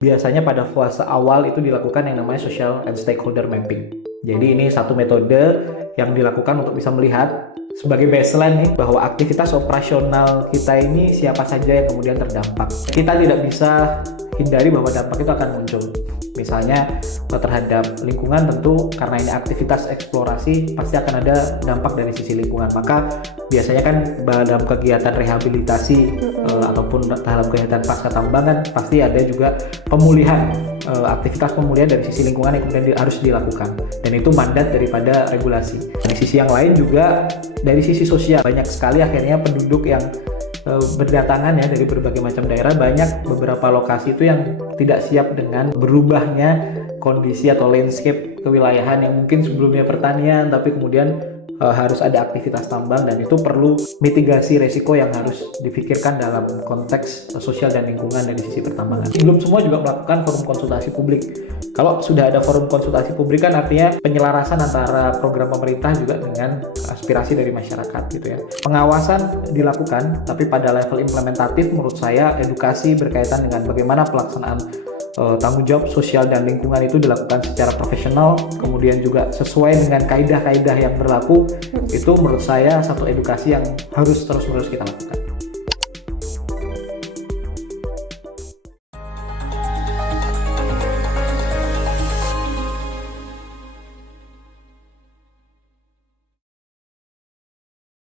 Biasanya pada fase awal itu dilakukan yang namanya social and stakeholder mapping. Jadi ini satu metode yang dilakukan untuk bisa melihat sebagai baseline nih bahwa aktivitas operasional kita ini siapa saja yang kemudian terdampak. Kita tidak bisa hindari bahwa dampak itu akan muncul. Misalnya terhadap lingkungan, tentu karena ini aktivitas eksplorasi pasti akan ada dampak dari sisi lingkungan. Maka biasanya kan dalam kegiatan rehabilitasi ataupun dalam kegiatan pasca tambangan pasti ada juga pemulihan, aktivitas pemulihan dari sisi lingkungan yang kemudian harus dilakukan, dan itu mandat daripada regulasi. Di sisi yang lain juga dari sisi sosial, banyak sekali akhirnya penduduk yang berdatangan ya dari berbagai macam daerah. Banyak beberapa lokasi itu yang tidak siap dengan berubahnya kondisi atau landscape kewilayahan yang mungkin sebelumnya pertanian tapi kemudian harus ada aktivitas tambang, dan itu perlu mitigasi resiko yang harus dipikirkan dalam konteks sosial dan lingkungan dari sisi pertambangan. Belum semua juga melakukan forum konsultasi publik. Kalau sudah ada forum konsultasi publik kan artinya penyelarasan antara program pemerintah juga dengan aspirasi dari masyarakat gitu ya. Pengawasan dilakukan, tapi pada level implementatif menurut saya edukasi berkaitan dengan bagaimana pelaksanaan tanggung jawab sosial dan lingkungan itu dilakukan secara profesional, kemudian juga sesuai dengan kaidah-kaidah yang berlaku. Itu menurut saya satu edukasi yang harus terus-menerus kita lakukan.